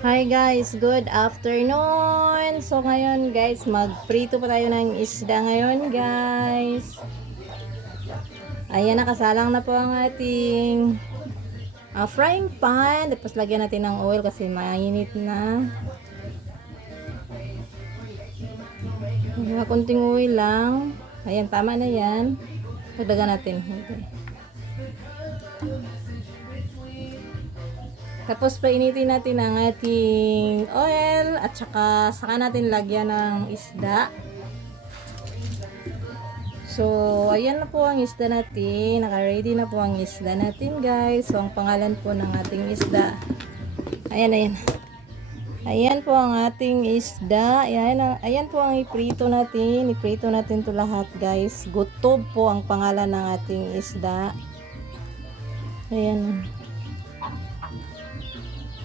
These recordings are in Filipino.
Hi guys, good afternoon. So ngayon guys, magprito pa tayo ng isda ngayon guys. Ayan, nakasalang na po ang ating frying pan. Tapos lagyan natin ng oil kasi mainit na. Kunting oil lang. Ayan, tama na yan. Pagdagan natin. Okay. Tapos painitin natin ang ating oil at saka natin lagyan ng isda. So, ayan na po ang isda natin. Naka-ready na po ang isda natin, guys. So, ang pangalan po ng ating isda. Ayan. Ayan po ang ating isda. Ayan po ang iprito natin. Iprito natin to lahat, guys. Gutob po ang pangalan ng ating isda. Ayan.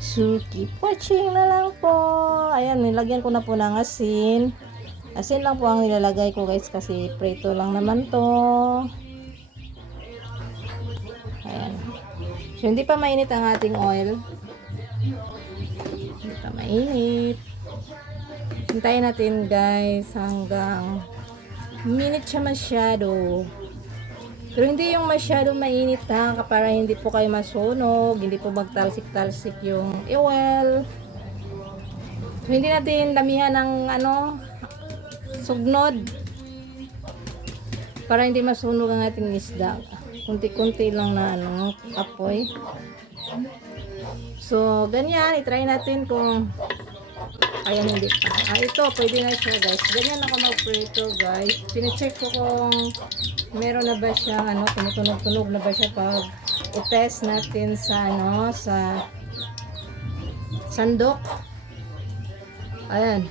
So, keep watching na lang po. Ayan, nilagyan ko na po ng asin. Asin lang po ang nilalagay ko guys kasi prito lang naman to. Ayan. So, hindi pa mainit ang ating oil. Hindi pa mainit. Hintayin natin guys hanggang minute siya masyado. Pero hindi yung masyado mainit ha, para hindi po kayo masunog, hindi po magtalsik-talsik yung oil. So, hindi natin damihan ng sugnod para hindi masunog ang ating isda. Kunti-kunti lang na apoy. So, ganyan, i-try natin kung ayan, hindi pa. Ito, pwede na siya guys. Ganyan ako mag-prito guys. Pine-check ko kung meron na ba siyang tumutunog-tunog na ba siya pag i-test natin sa sa sandok. Ayan.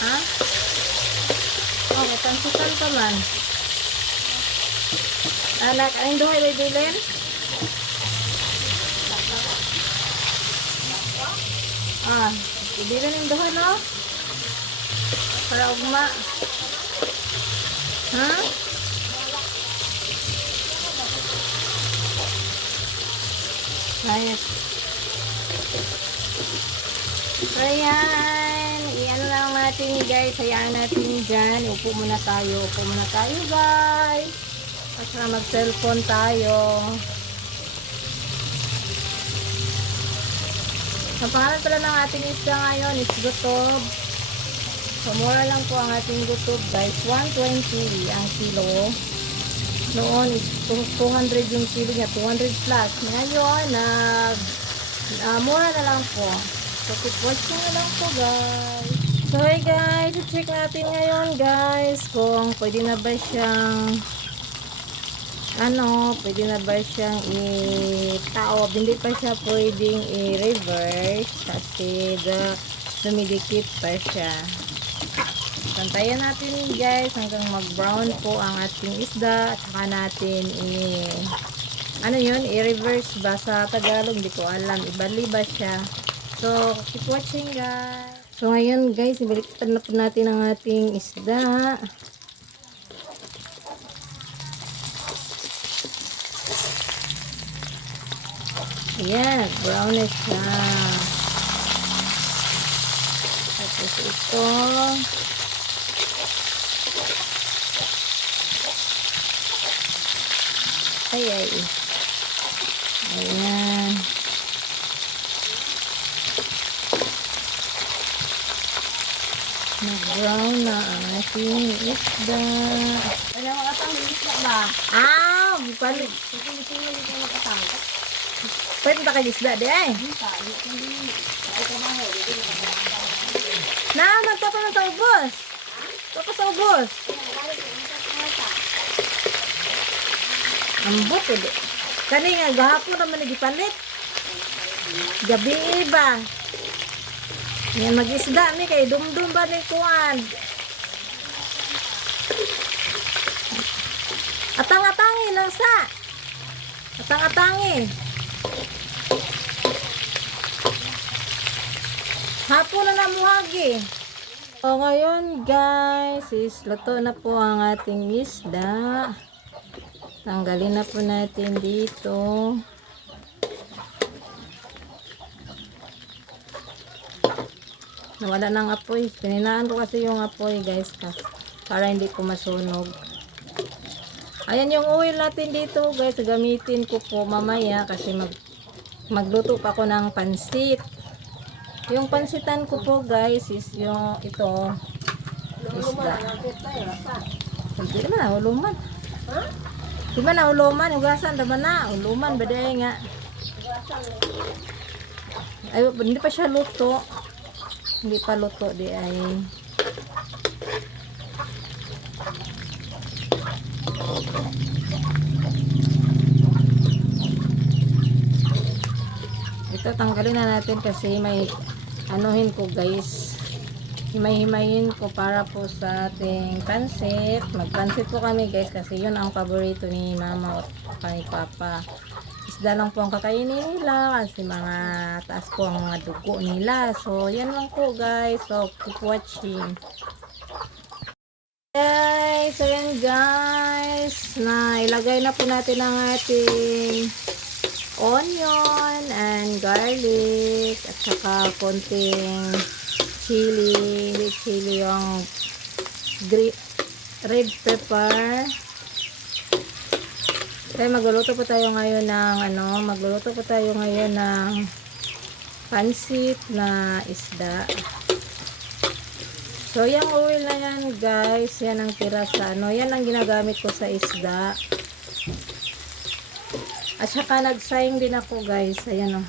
Ha? Okay, tansikan pa man. Anak, ang duhay may bilin? Bilin yung duhay, no? Para ugma. Ha? Nice. So, ayan. Iyan lang natin, guys. Hayaan natin dyan. Upo muna tayo. Guys. At saka mag-cellphone tayo. Ang pangalan pala ng ating isda ngayon is gutob. So, mura lang po ang ating gutob, guys. 120 ang kilo. Noon is 200 yung kilo niya. 200 plus. Ngayon, mura na lang po. So, keep watching na lang po, guys. So, hey guys, check natin ngayon, guys, kung pwede na ba siyang pwede na ba siyang itaob. Hindi pa siya pwedeng i-reverse kasi dumidikit pa siya. Santayan natin, guys, hanggang mag-brown po ang ating isda at saka natin i-reverse ba sa Tagalog, hindi ko alam, ibali ba siya. So, keep watching, guys. So, ngayon, guys, ibaliktad na po natin ang ating isda. Ayan, brown na siya. Tapos ito. Ay. Ayan. Nag-brown na ang ating isda. Wala mga isda ba? Bupalit. Sino dito nakatangkat? Pwede ba kayo isda di ay? Magpapa na sa ubos. Papa sa ubos. Ambot ulit. Kani nga, gahapon naman nagipalit. Gabi ba? Yan, mag-isda mi kay dumdum ba ni kuan. Atang-atangi lang sa. Atang-atangi. Hapon na namuhagi. So ngayon guys, is luto na po ang ating isda. Tanggalin na po natin dito. Nawala ng apoy. Pininaan ko kasi yung apoy guys para hindi ko masunog. Ayan yung oil natin dito guys. Gamitin ko po mamaya kasi magluto pa ako ng pansit. Yung pansitan ko po guys is yung ito. Isda. Hindi naman na uluman. Di ba na uluman? Hugasan naman na. Uluman ba dahil nga. Ay, hindi pa siya luto. Hindi pa luto di ay. Ito tanggalin na natin kasi may anuhin ko guys. Himay-himayin ko para po sa ating pansit. Magpansit po kami guys kasi yun ang paborito ni mama at ni papa. Isda lang po ang kakainin nila kasi mga taas po ang mga dugo nila. So, yan lang po guys. So, keep watching. Okay, so yan guys. Na ilagay na po natin ang ating onion and garlic at saka konting chili yung red pepper. Kaya magluluto po tayo ngayon ng pansit na isda. So yung oil na yan guys, yan ang tira sa yan ang ginagamit ko sa isda. At saka nagsayang din ako guys, ayan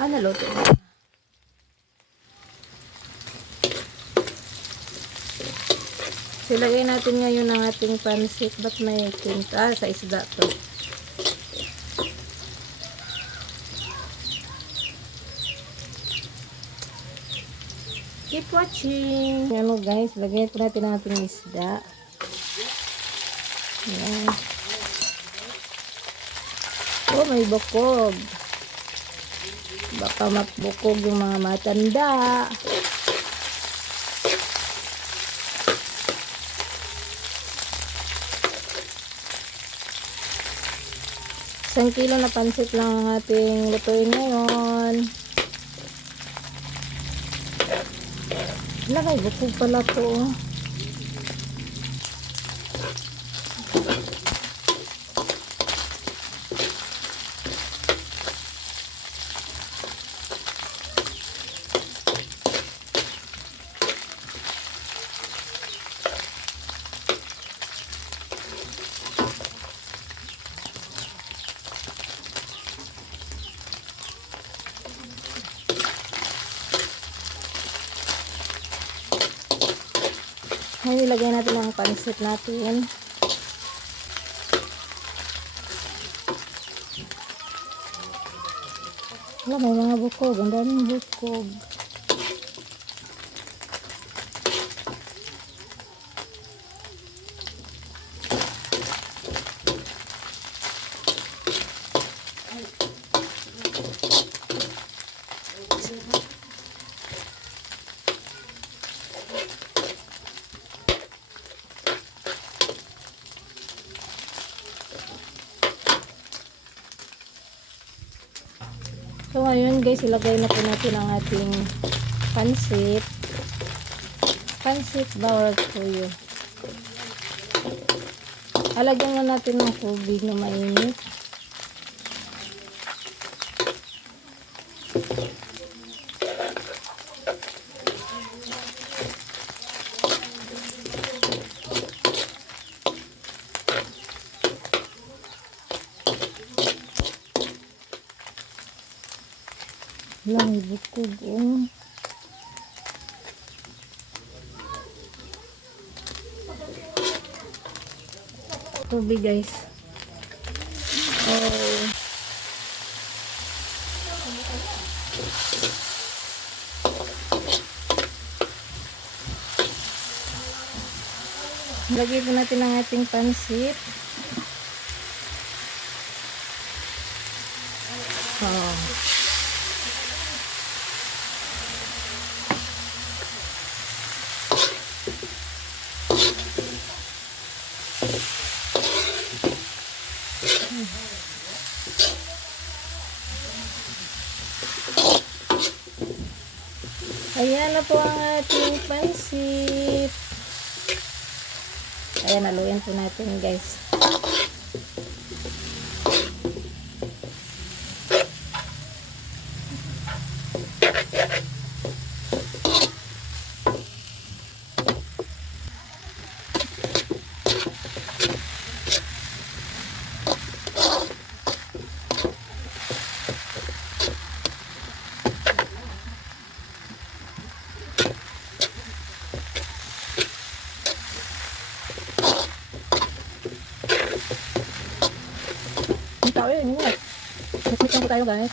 naluto na. Silagay natin ngayon ang ating pansit. Ba't may tinta? Sa isda to. Keep watching. Ano guys, lagyan po natin ang ating isda. Ayan. Oh, may bukog. Baka mabukog yung mga matanda. 1 kilo na pansit lang ang ating lutuin ngayon. Lagay, bukog pala to. Ngayon ilagay natin ang pansit natin. Wala, may mga bukog. Ang daming bukog. So ngayon guys, ilagay na po natin ang ating pansit. Pansit bawal tuyo. Alagyan na natin ng tubig na mainit. Lang bukog tubig guys. Lagay po natin ang ating pansit. Oh. Ayan na po ang ating pansit. Ayan, haluin po natin guys. Ang tao yun, yun. Nagsitan po tayo guys.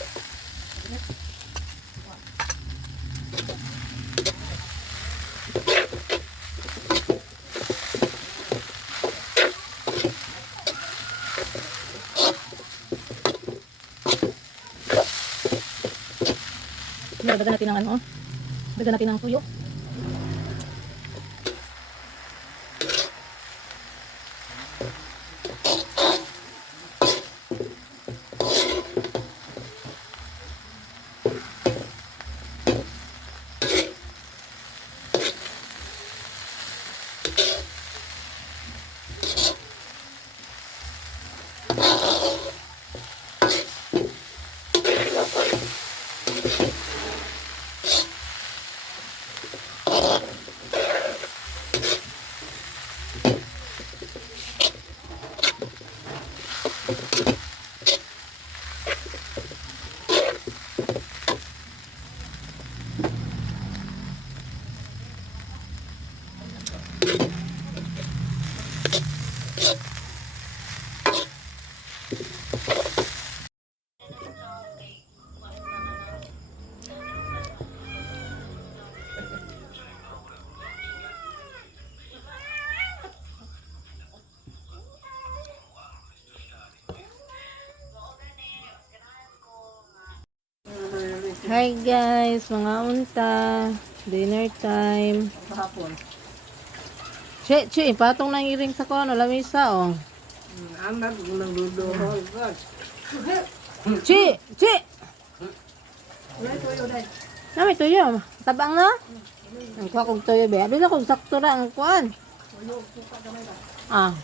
Dagdagan natin ng ano. Dagdagan natin ng tuyo. Hi guys, mga unta. Dinner time. Kahapon. Che, patong nang iring sa kono, lamisa oh. Anak ko nagduduhol. Che! Wala tuyo dahil. Na may tuyo. Tabang na? Ang kuha kong tuyo ba? Bisa kong sakto na ang kuhan. Ah.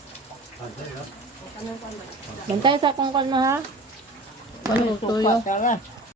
Bantay sa kong kuhan mo ha. Kuhan yung tuyo.